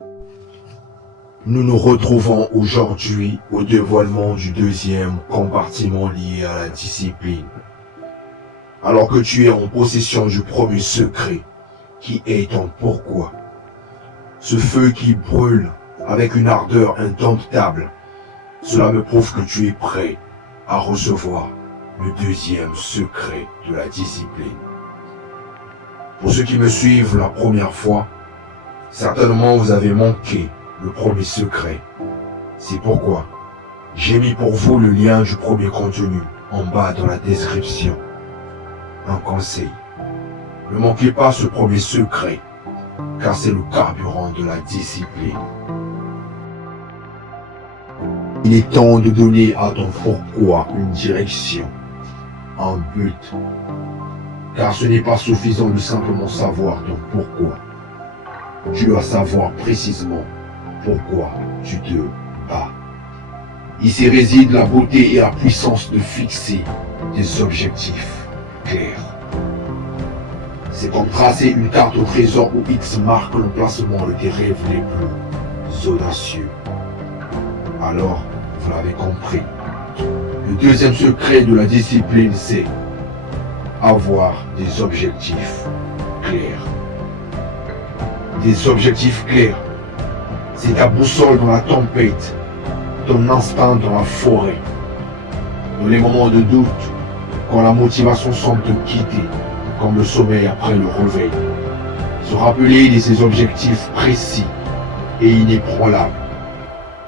Nous nous retrouvons aujourd'hui au dévoilement du deuxième compartiment lié à la discipline. Alors que tu es en possession du premier secret, qui est ton pourquoi. Ce feu qui brûle avec une ardeur indomptable, cela me prouve que tu es prêt à recevoir le deuxième secret de la discipline. Pour ceux qui me suivent la première fois, certainement vous avez manqué le premier secret. C'est pourquoi j'ai mis pour vous le lien du premier contenu en bas dans la description. Un conseil, ne manquez pas ce premier secret, car c'est le carburant de la discipline. Il est temps de donner à ton pourquoi une direction, un but, car ce n'est pas suffisant de simplement savoir ton pourquoi. Tu dois savoir précisément pourquoi tu te bats. Ici réside la beauté et la puissance de fixer des objectifs clairs. C'est comme tracer une carte au trésor où X marque l'emplacement de tes rêves les plus audacieux. Alors, vous l'avez compris, le deuxième secret de la discipline, c'est avoir des objectifs clairs. Des objectifs clairs, c'est ta boussole dans la tempête, ton instinct dans la forêt. Dans les moments de doute, quand la motivation semble te quitter, comme le sommeil après le réveil. Se rappeler de ces objectifs précis et inébranlables,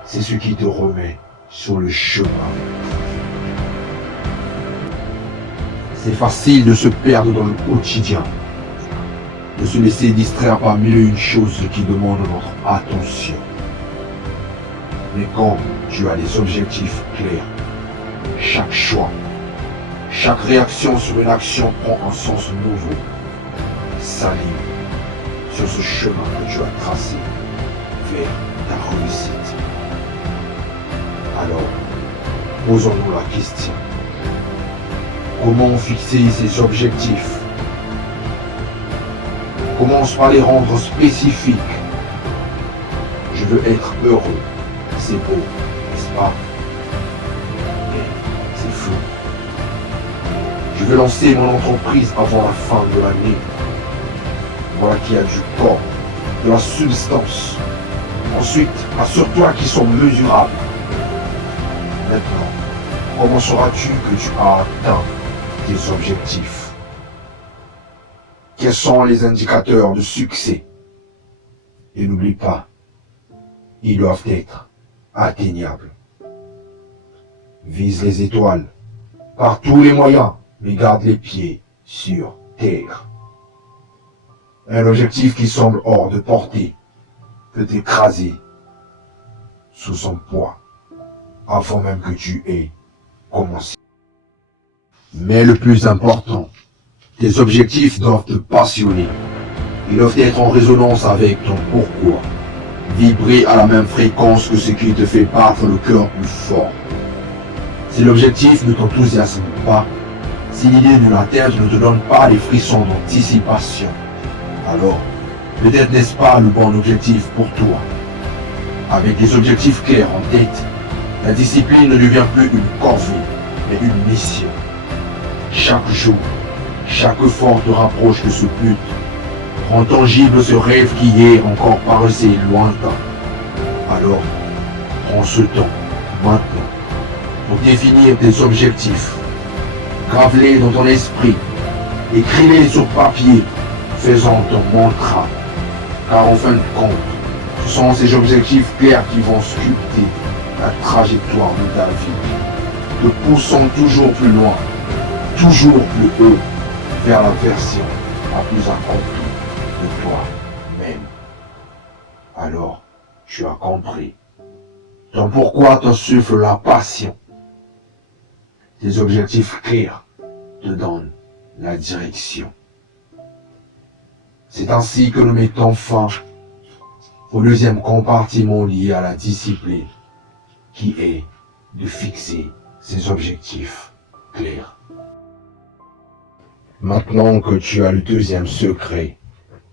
c'est ce qui te remet sur le chemin. C'est facile de se perdre dans le quotidien, de se laisser distraire par mille et une choses qui demandent notre attention. Mais quand tu as des objectifs clairs, chaque choix, chaque réaction sur une action prend un sens nouveau, s'aligne sur ce chemin que tu as tracé vers ta réussite. Alors, posons-nous la question. Comment fixer ces objectifs? Commence par les rendre spécifiques. Je veux être heureux. C'est beau, n'est-ce pas? Mais c'est flou. Je veux lancer mon entreprise avant la fin de l'année. Voilà qu'il y a du corps, de la substance. Ensuite, assure-toi qu'ils sont mesurables. Maintenant, comment sauras-tu que tu as atteint tes objectifs? Quels sont les indicateurs de succès? Et n'oublie pas, ils doivent être atteignables. Vise les étoiles par tous les moyens, mais garde les pieds sur terre. Un objectif qui semble hors de portée peut t'écraser sous son poids avant même que tu aies commencé. Mais le plus important, tes objectifs doivent te passionner. Ils doivent être en résonance avec ton pourquoi. Vibrer à la même fréquence que ce qui te fait battre le cœur plus fort. Si l'objectif ne t'enthousiasme pas, si l'idée de la tête ne te donne pas les frissons d'anticipation, alors peut-être n'est-ce pas le bon objectif pour toi. Avec des objectifs clairs en tête, la discipline ne devient plus une corvée, mais une mission. Chaque jour, chaque effort te rapproche de ce but. Rend tangible ce rêve qui hier encore paraissait lointain. Alors, prends ce temps, maintenant, pour définir tes objectifs. Grave-les dans ton esprit. Écris-les sur papier, faisant ton mantra. Car en fin de compte, ce sont ces objectifs clairs qui vont sculpter la trajectoire de ta vie. Te poussant toujours plus loin, toujours plus haut, vers la version la plus accomplie de toi-même. Alors, tu as compris. Ton pourquoi t'insuffle la passion. Tes objectifs clairs te donnent la direction. C'est ainsi que nous mettons fin au deuxième compartiment lié à la discipline, qui est de fixer ses objectifs clairs. Maintenant que tu as le deuxième secret,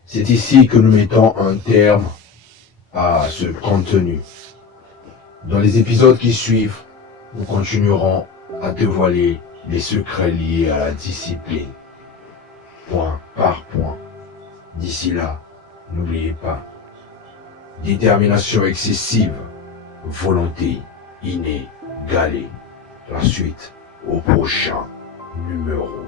c'est ici que nous mettons un terme à ce contenu. Dans les épisodes qui suivent, nous continuerons à dévoiler les secrets liés à la discipline, point par point. D'ici là, n'oubliez pas, détermination excessive, volonté inégalée. La suite au prochain numéro.